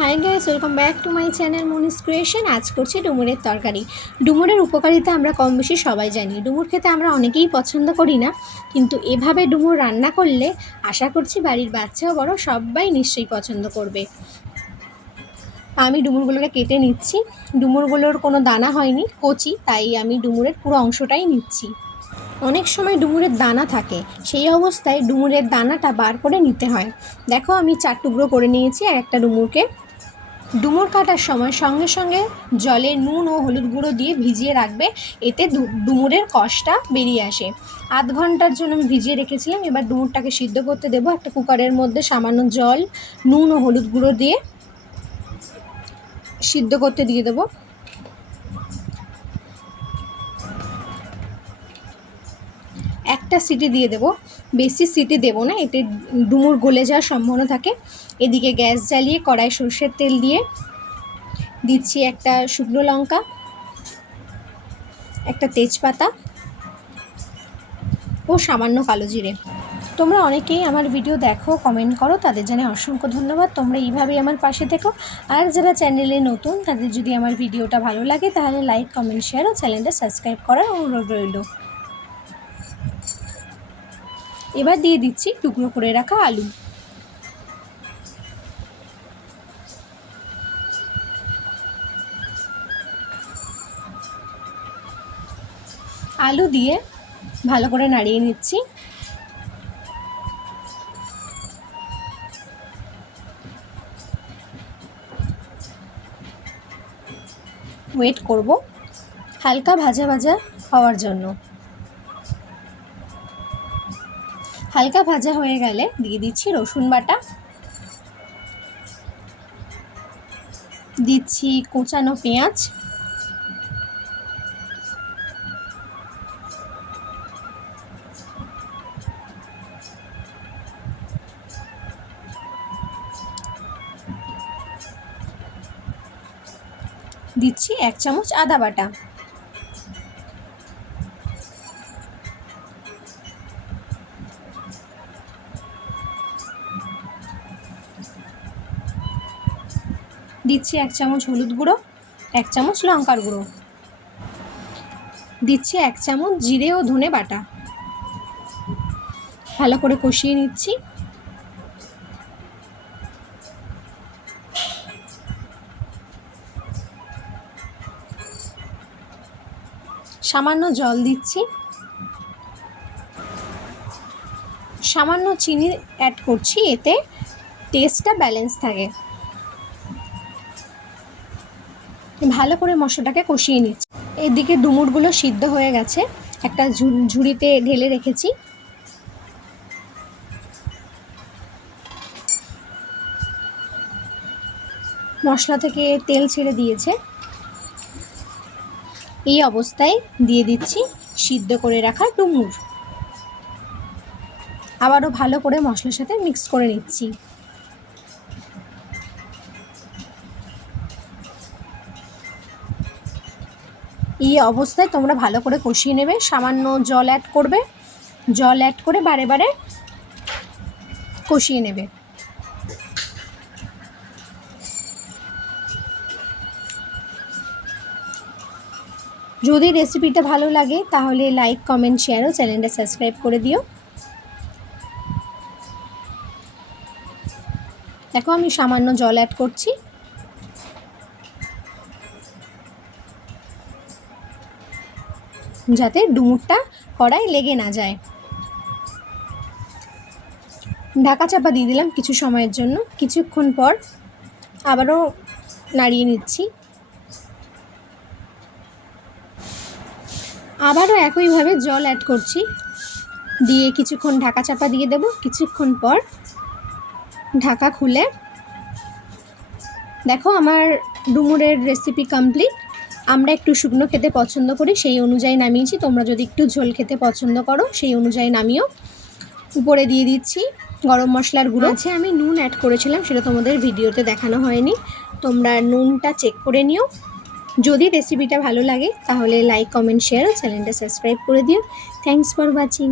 High guys, welcome back to my channel Monis creation. আজ করছি ডুমুরের তরকারি। ডুমুরের উপকারিতা আমরা কম বেশি সবাই জানি। ডুমুর খেতে আমরা অনেকেই পছন্দ করি না, কিন্তু এভাবে ডুমুর রান্না করলে আশা করছি বাড়ির বাচ্চা ও বড় সবাই নিশ্চয়ই পছন্দ করবে। আমি ডুমুরগুলোকে কেটে নিচ্ছি। ডুমুরগুলোর কোনো দানা হয়নি, কচি, তাই আমি ডুমুরের পুরো অংশটাই নিচ্ছি। অনেক সময় ডুমুরের দানা থাকে, সেই অবস্থায় ডুমুরের দানাটা বার করে নিতে হয়। দেখো, আমি 4 টুকরো করে নিয়েছি একটা ডুমুরকে। ডুমুর কাটার সময় সঙ্গে সঙ্গে জলে নুন ও হলুদ গুঁড়ো দিয়ে ভিজিয়ে রাখবে, এতে ডুমুরের কষটা বেরিয়ে আসে। আধ ঘন্টার জন্য আমি ভিজিয়ে রেখেছিলাম। এবার ডুমুরটাকে সিদ্ধ করতে দেবো। একটা কুকারের মধ্যে সামান্য জল, নুন ও হলুদ গুঁড়ো দিয়ে সিদ্ধ করতে দিয়ে দেবো। একটা সিটি দিয়ে দেবো, বেশি সিটি দেবো না, এতে ডুমুর গলে যাওয়ার সম্ভাবনা থাকে। এদিকে গ্যাস জ্বালিয়ে কড়াই সরষের তেল দিয়ে দিচ্ছি একটা শুকনো লঙ্কা, একটা তেজপাতা ও সামান্য কালো জিরে। তোমরা অনেকেই আমার ভিডিও দেখো, কমেন্ট করো, তাদের জানাই অসংখ্য ধন্যবাদ। তোমরা এইভাবেই আমার পাশে থেকো। আর যারা চ্যানেলে নতুন, তাদের যদি আমার ভিডিওটা ভালো লাগে তাহলে লাইক, কমেন্ট, শেয়ার ও চ্যানেলটা সাবস্ক্রাইব করার অনুরোধ রইল। এবার দিয়ে দিচ্ছি টুকরো করে রাখা আলু। আলু দিয়ে ভালো করে নাড়িয়ে নিচ্ছি। ওয়েট করব হালকা ভাজা ভাজা হওয়ার জন্য। হালকা ভাজা হয়ে গেলে দিয়ে দিচ্ছি রসুন বাটা, দিচ্ছি কোচানো পেঁয়াজ, দিচ্ছি 1 চামচ আদা বাটা, দিচ্ছি 1 চামচ হলুদ গুঁড়ো, 1 চামচ লঙ্কার গুঁড়ো, দিচ্ছি 1 চামচ জিরে ও ধনে বাটা। ভালো করে কষিয়ে নিচ্ছি। সামান্য জল দিচ্ছি, সামান্য চিনি অ্যাড করছি, এতে টেস্টটা ব্যালেন্স থাকে। ভালো করে মশলাটাকে কষিয়ে নিচ্ছি। এদিকে ডুমুরগুলো সিদ্ধ হয়ে গেছে, একটা ঝুড়িতে ঢেলে রেখেছি। মশলা থেকে তেল ছেড়ে দিয়েছে। এই অবস্থায় দিয়ে দিচ্ছি সিদ্ধ করে রাখা ডুমুর। আবারও ভালো করে মশলার সাথে মিক্স করে নিচ্ছি। এই অবস্থায় তোমরা ভালো করে কষিয়ে নেবে। সামান্য জল অ্যাড করবে, জল অ্যাড করে বারে বারে কষিয়ে নেবে। যদি রেসিপিটা ভালো লাগে তাহলে লাইক, কমেন্ট, শেয়ার ও চ্যানেলটা সাবস্ক্রাইব করে দিও। দেখো, আমি সামান্য জল অ্যাড করছি। যাতে ডুমুরটা কড়াই লেগে না যায়। ঢাকা চাপা দিয়ে দিলাম কিছু সময়ের জন্য। কিছুক্ষণ পর আবারও নাড়িয়ে নিচ্ছি। আবারও একইভাবে জল অ্যাড করছি, দিয়ে কিছুক্ষণ ঢাকা চাপা দিয়ে দেব। কিছুক্ষণ পর ঢাকা খুলে দেখো, আমার ডুমুরের রেসিপি কমপ্লিট। আমরা একটু শুকনো খেতে পছন্দ করি, সেই অনুযায়ী নামিয়েছি। তোমরা যদি একটু ঝোল খেতে পছন্দ করো সেই অনুযায়ী নামিও। উপরে দিয়ে দিচ্ছি গরম মশলার গুঁড়ো। আছে আমি নুন অ্যাড করেছিলাম, সেটা তোমাদের ভিডিওতে দেখানো হয়নি। তোমরা নুনটা চেক করে নিও। যদি রেসিপিটা ভালো লাগে তাহলে লাইক, কমেন্ট, শেয়ার ও চ্যানেলটা সাবস্ক্রাইব করে দিও। Thanks for watching.